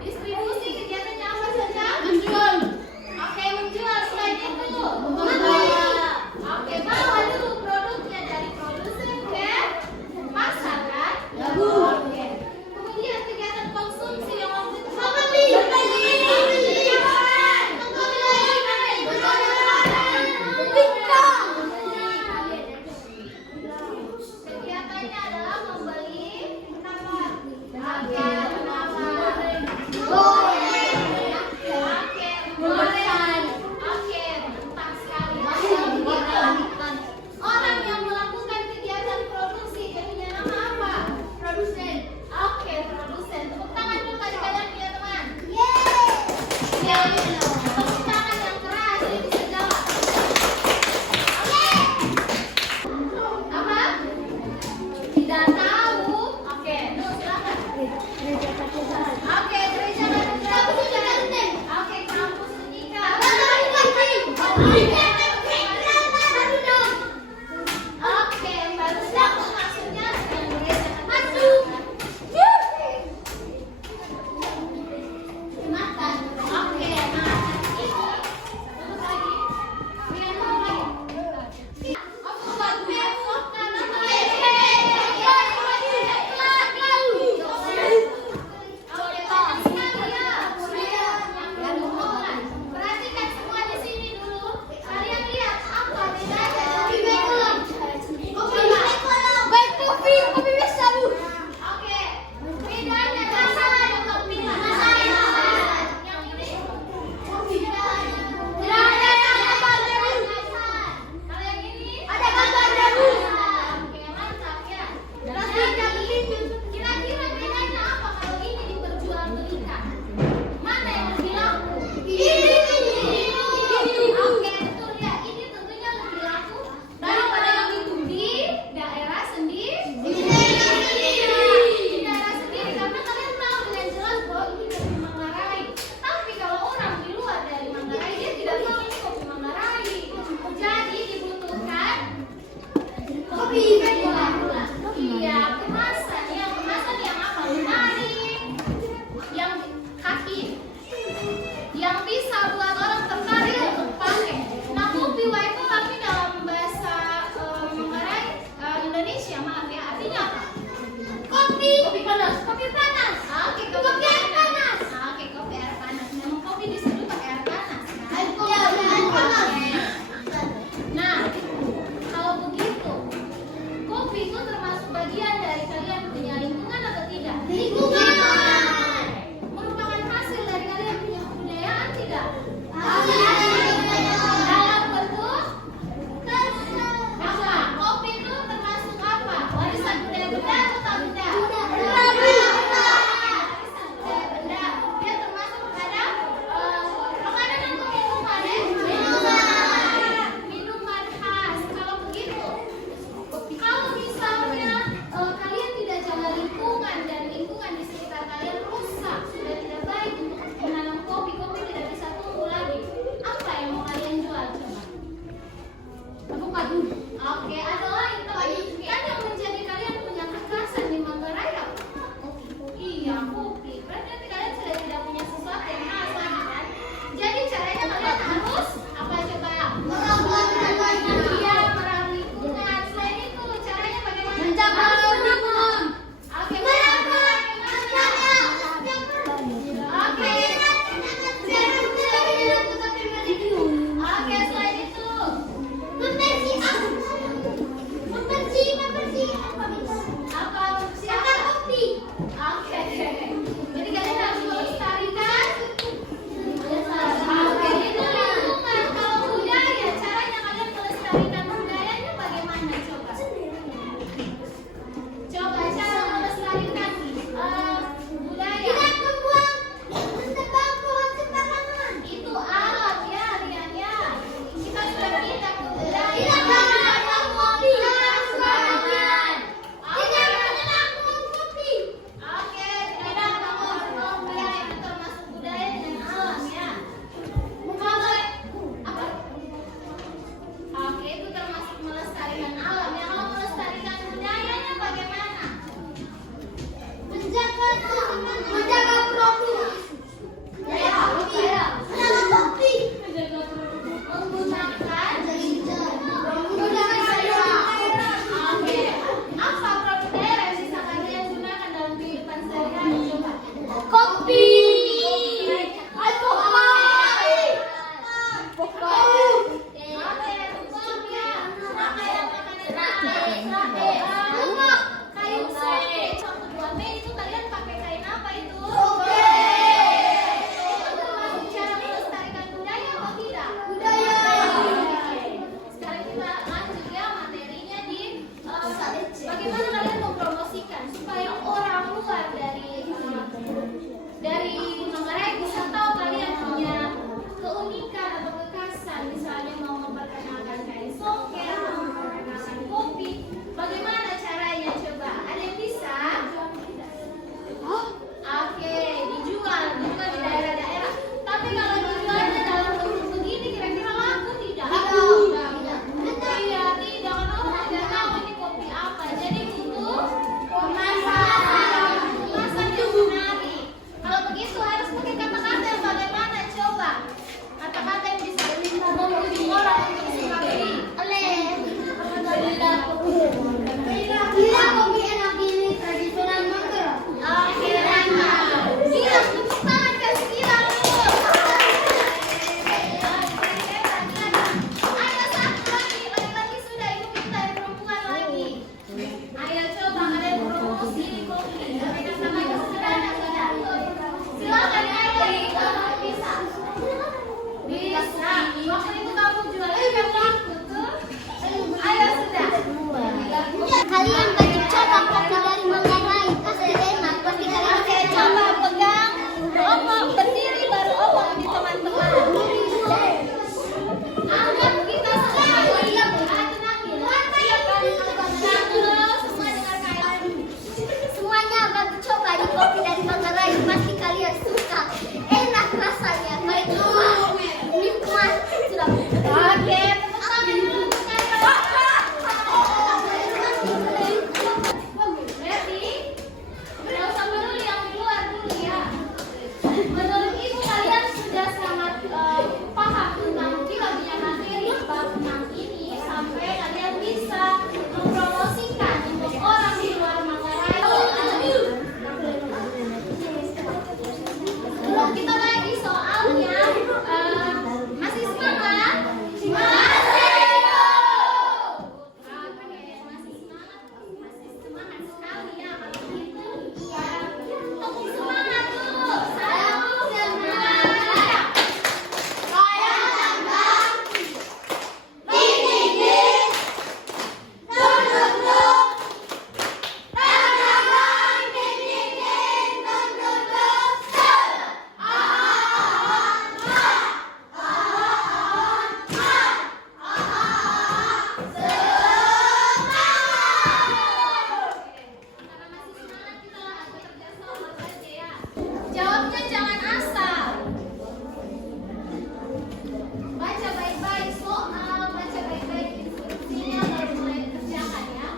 Distribusi kegiatannya apa saja? waktu itu kamu jualan kamu ikut tuh. Ayo sudah. Kalian wajib coba kopi dari Manggarai, pasti enak, pasti kalian Oke, coba pegang. Omong berdiri baru omong di teman-teman. Anggap kita semua siap. semuanya wajib coba di kopi dari Manggarai, pasti kalian suka, enak rasanya, nikmat. Sudah. Oke, tepuk tangan dulu. Ready? Nggak usah peduli yang di luar dulu ya. Menurut ibu kalian sudah sangat paham tentang filmnya materi bab 6 ini sampai kalian bisa mempromosikan untuk orang di luar Manggarai. Belum kita lagi soalnya masih semangat? Masih. Oke, masih semangat sekali ya kalau gitu. Tepuk semangat dulu. Satu, dua, karena masih semangat kita bekerja sama saja ya. Jawabnya jangan asal. Baca baik-baik soal, baca baik-baik instruksinya baru mulai dikerjakan ya.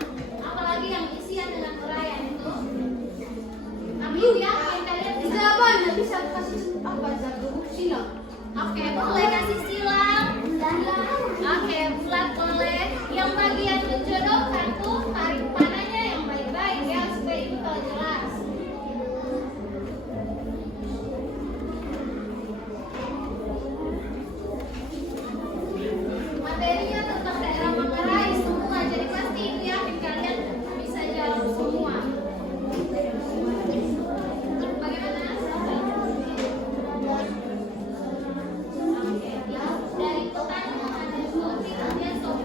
Apalagi yang isian dengan uraian itu. Amin ya, kalian bisa kasih apa jago silang. Oke, boleh kasih silang. Oke, bulat boleh. Yang bagian menjodohkan tuh tarik panahnya yang baik-baik ya supaya ibu tahu jelas. Materinya tentang daerah Manggarai semua, jadi pasti ibu yakin kalian bisa jawab semua. Bagaimana? Oke, dari pertanyaan ada seperti kalian soal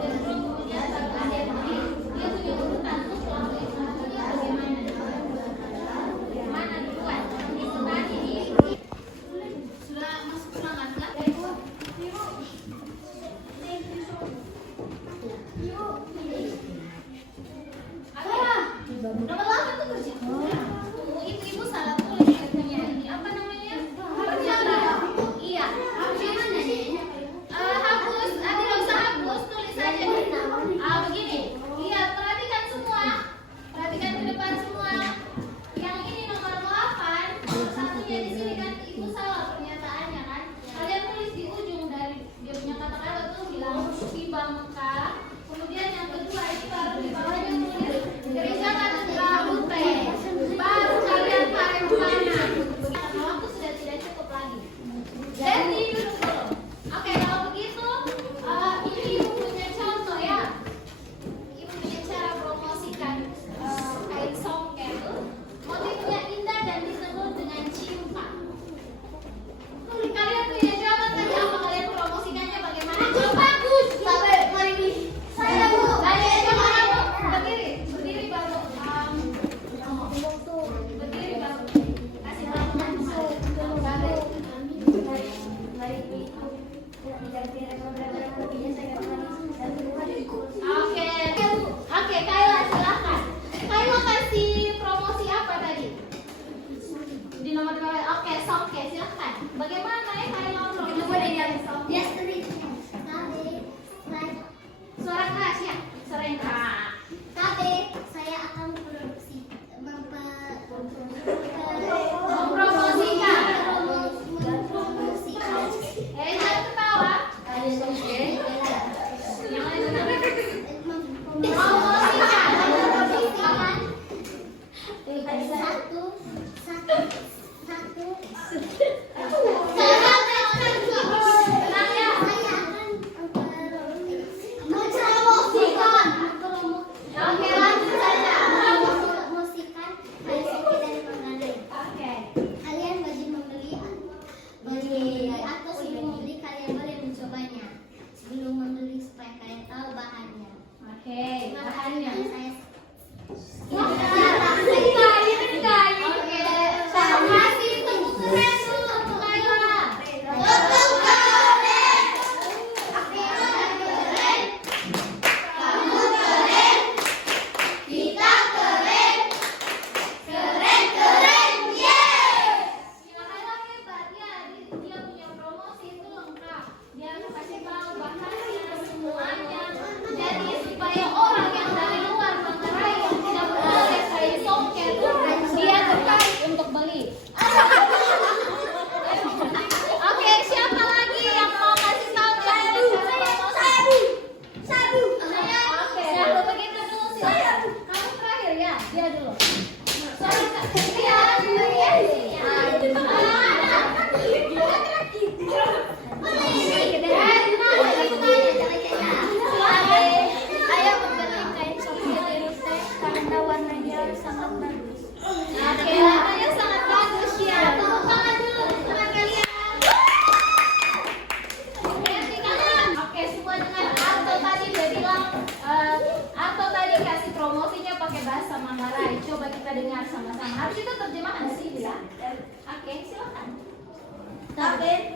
Tabe,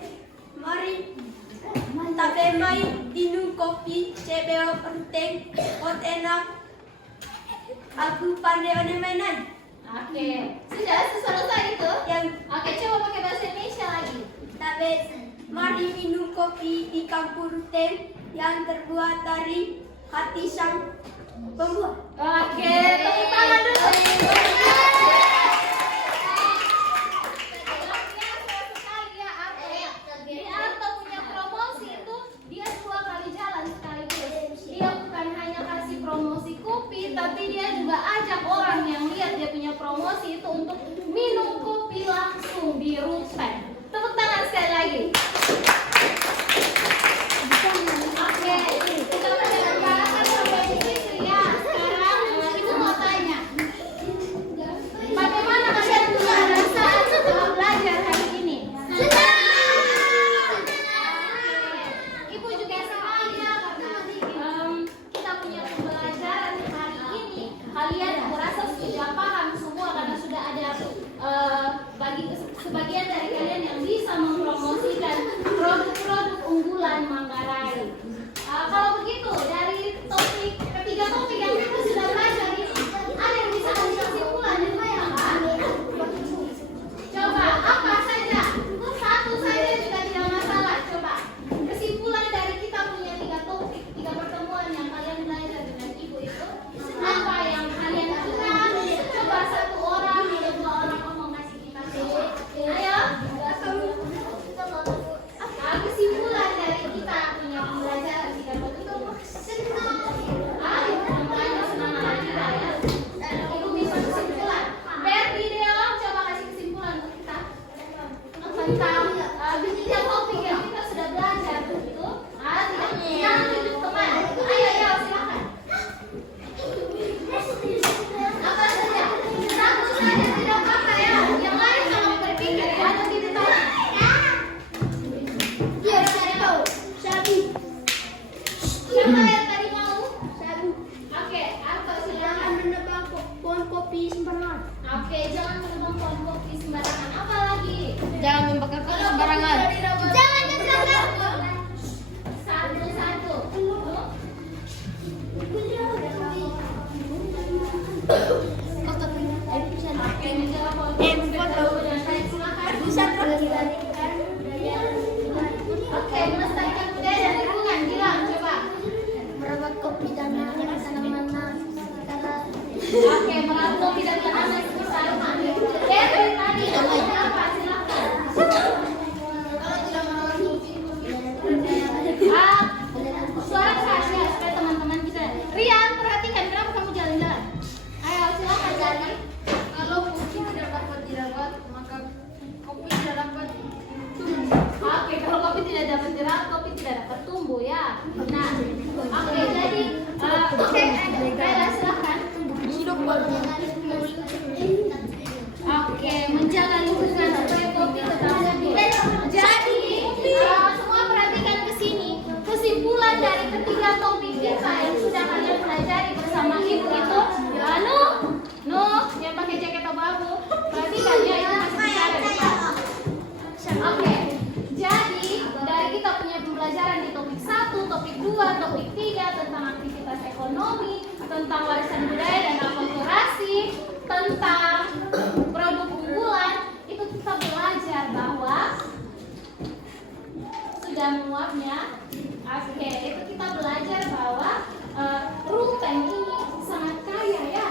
mai minum kopi, CBO penting, pot enak. Aku pandai mainan. Oke, sudah selesai itu? Yang Oke, coba pakai bahasa Indonesia lagi. tabe, mari minum kopi di kampur teh yang terbuat dari hati sang pembuat. Oke, tepuk tangan dulu. Luar biasa sekali ya Arto ya. Jadi Arto punya promosi itu dia 2 kali jalan sekaligus. Dia bukan hanya kasih promosi kopi, tapi dia juga ajak orang yang lihat dia punya promosi itu untuk minum kopi langsung di Ruteng. Tepuk tangan sekali lagi. Oke, kita bicarakan sampai di situ ya. Sekarang Ibu mau tanya, bagaimana kalian punya perasaan setelah belajar hari ini? Ibu juga senang ya karena kita punya pembelajaran hari ini. Kalian aku rasa sudah paham semua karena sudah ada sebagian dari kalian yang bisa mempromosikan produk-produk unggulan Manggarai. Kalau begitu dari ketiga topik yang kita sudah belajar ini, ada yang bisa kasih kesimpulan dan saya kan? Coba apa saja? Satu saja juga tidak masalah. Coba kesimpulan dari kita punya 3 topik, 3 pertemuan yang kalian belajar dengan ibu itu, apa yang kalian ingat? Coba 1 orang atau 2 orang ngomong kasih kita. Ayo. Kesimpulan dari kita punya pembelajaran 3 topik itu. Ayo, semuanya semangat kita ya. Ibu bisa kesimpulan. Berarti Deo, coba kasih kesimpulan untuk kita tentang 3 topik yang kita sudah belajar itu. Jangan tunjuk teman. Ayo, silakan. Apa saja? Satu saja tidak apa-apa ya. Yang lain jangan berpikir ya. Nanti ditanya. Iya, saya tahu. Sabi. Siapa yang tadi mau? Sabi. Oke, Arto silakan. Jangan menebang pohon kopi sembarangan. Oke, jangan menebang pohon kopi sembarangan. Apa lagi? Jangan membakar kopi sembarangan. Jangan menebang. Satu-satu. Oke, menjawab pohon kopi sembarangan. Silakan. Oke, melestarikan budaya dan lingkungan. Bilang, coba. Merawat kopi dan tanaman secara Oke, merawat kopi dan tanaman bersama. Dari tadi, apa? Silakan. Suara keras ya, supaya teman-teman bisa. Rian, perhatikan kenapa kamu jalan-jalan. Ayo, silakan Jani. Kalau kopi tidak dapat dirawat, maka kopi tidak dapat Oke, kalau kopi tidak dapat dirawat, kopi tidak dapat tumbuh ya. Nah, oke, jadi Bella silakan. Oke, menjaga lingkungan supaya kopi tetap sejuk. Jadi, semua perhatikan ke sini. Kesimpulan dari ketiga topik kita yang sudah kalian pelajari bersama ibu itu, yang pakai jaket abu-abu, perhatikan ya, itu masih bicara depan. Oke, jadi dari kita punya pembelajaran di topik 1, topik 2, topik 3 tentang aktivitas ekonomi, tentang warisan budaya dan akulturasi, tentang produk unggulan, itu kita belajar bahwa sudah menguapnya. Oke, itu kita belajar bahwa Ruteng ini sangat kaya ya.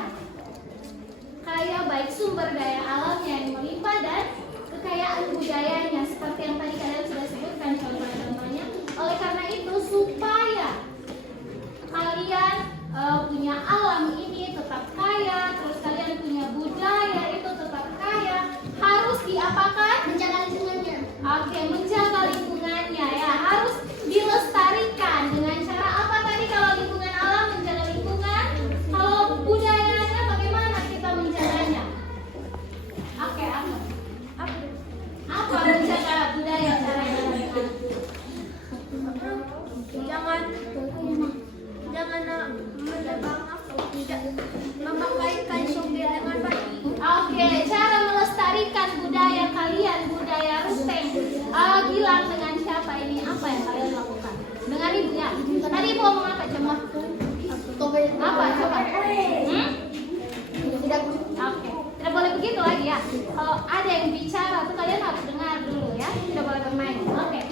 Kaya baik sumber daya alamnya yang melimpah dan kekayaan budayanya seperti yang tadi kalian sudah sebutkan contoh-contohnya. Oleh karena itu supaya kalian punya alam ini tetap kaya, terus kalian punya budaya itu tetap kaya, harus diapakan? menjaga lingkungannya. Oke, menjaga lingkungannya ya, harus dilestarikan dengan cara apa tadi kalau lingkungan alam menjaga lingkungan, kalau budayanya bagaimana kita menjaganya? Oke, apa menjaga budaya caranya? jangan menebang memakaikan sopir dengan baik. Oke, cara melestarikan budaya kalian, budaya Ruteng. bilang dengan siapa ini, apa yang kalian lakukan? Dengan ibu ya. Tadi ibu ngomong apa coba? Apa coba? Tidak. Oke. Tidak boleh begitu lagi ya. Kalau ada yang bicara tuh kalian harus dengar dulu ya. Tidak boleh bermain. Oke.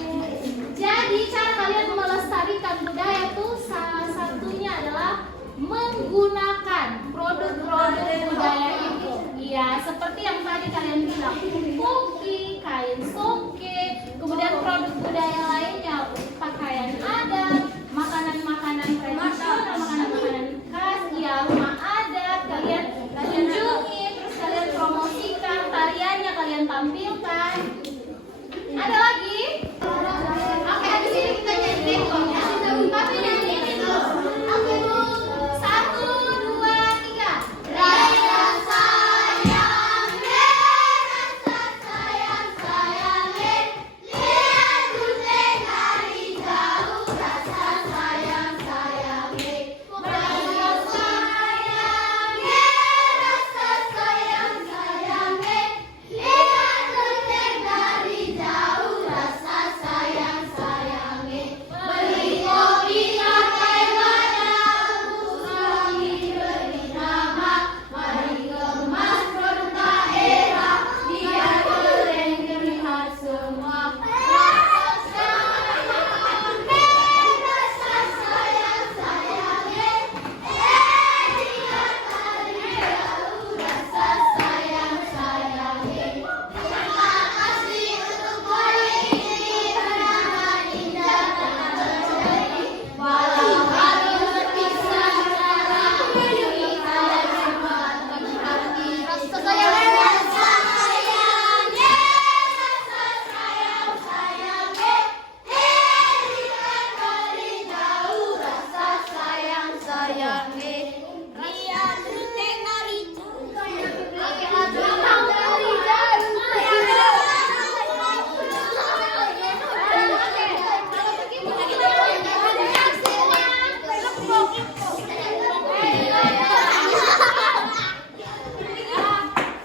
Jadi cara kalian melestarikan budaya tuh salah satunya adalah menggunakan produk-produk budaya itu. Ya, seperti yang tadi kalian bilang, kopi, kain soke, kemudian produk budaya lainnya, pakaian adat, makanan-makanan tradisional, makanan-makanan khas, ya rumah adat, kalian kunjungi, terus kalian promosikan, tariannya kalian tampilkan. Ada lagi? Oke, habis ini kita jadi dekor ya. Tapi nanti ini dulu. Oke, Bu. 1, 2, 3. Raya sayang, rasa sayang, sayang, lihat kucing dari jauh, rasa sayang, sayang, raya sayang, rasa sayang, sayang, lihat kucing dari jauh, rasa sayang, sayang, beli kopi pakai wadah, kurangi beri nama, mari kemas produk daerah, biar keren terlihat semua. Rasa sayang, rasa sayang, sayang, lihat dari jauh, rasa sayang, sayang. Terima kasih untuk hari ini, kenangan indah telah terjadi. Walau harus berpisah secara kita semua berhati. Rasa sayang, rasa sayang, rasa sayang, sayang, lihat dari jauh, rasa sayang, sayang, lihat kucing dari jauh, lihat kucing dari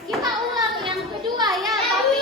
Kita ulang yang kedua ya, tapi